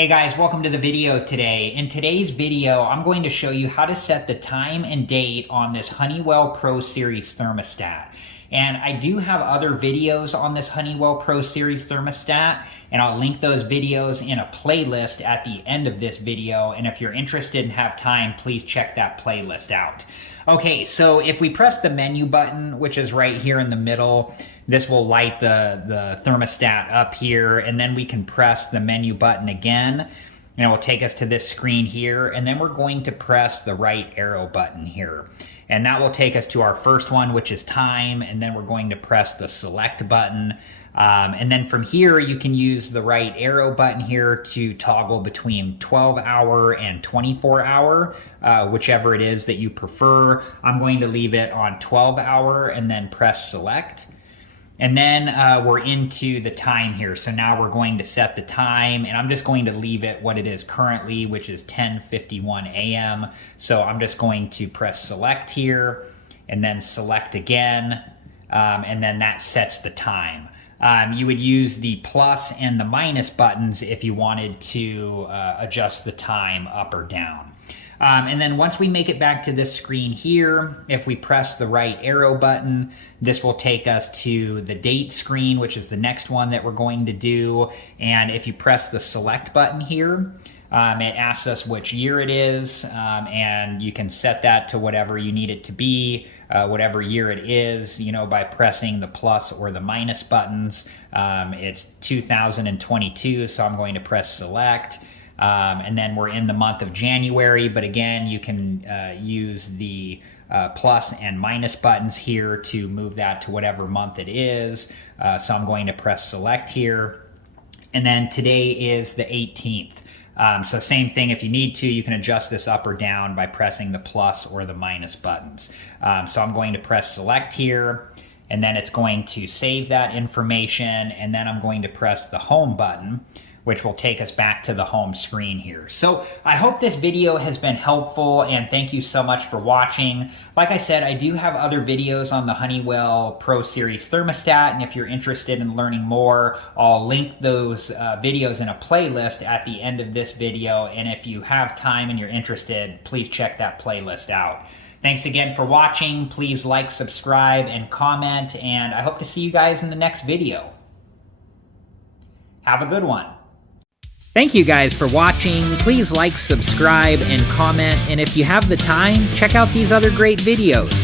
Hey guys, welcome to the video today. In today's video, I'm going to show you how to set the time and date on this Honeywell Pro Series thermostat. And I do have other videos on this Honeywell Pro Series thermostat, and I'll link those videos in a playlist at the end of this video. And if you're interested and have time, please check that playlist out. Okay, so if we press the menu button, which is right here in the middle, this will light the thermostat up here, and then we can press the menu button again, and it will take us to this screen here, and then we're going to press the right arrow button here. And that will take us to our first one, which is time, and then we're going to press the select button. And then from here, you can use the right arrow button here to toggle between 12-hour and 24-hour, whichever it is that you prefer. I'm going to leave it on 12-hour and then press select. And then we're into the time here. So now we're going to set the time, and I'm just going to leave it what it is currently, which is 10:51 a.m. So I'm just going to press select here and then select again, and then that sets the time. You would use the plus and the minus buttons if you wanted to adjust the time up or down. And then once we make it back to this screen here, if we press the right arrow button, this will take us to the date screen, which is the next one that we're going to do. And if you press the select button here, it asks us which year it is, and you can set that to whatever you need it to be, whatever year it is, by pressing the plus or the minus buttons. It's 2022, so I'm going to press select. And then we're in the month of January, but again, you can use the plus and minus buttons here to move that to whatever month it is. So I'm going to press select here. And then today is the 18th. So same thing, if you need to, you can adjust this up or down by pressing the plus or the minus buttons. So I'm going to press select here, and then it's going to save that information, and then I'm going to press the home button, which will take us back to the home screen here. So I hope this video has been helpful, and thank you so much for watching. Like I said, I do have other videos on the Honeywell Pro Series thermostat, and if you're interested in learning more, I'll link those videos in a playlist at the end of this video, and if you have time and you're interested, please check that playlist out. Thanks again for watching. Please like, subscribe, and comment, and I hope to see you guys in the next video. Have a good one. Thank you guys for watching. Please like, subscribe, and comment. And if you have the time, check out these other great videos.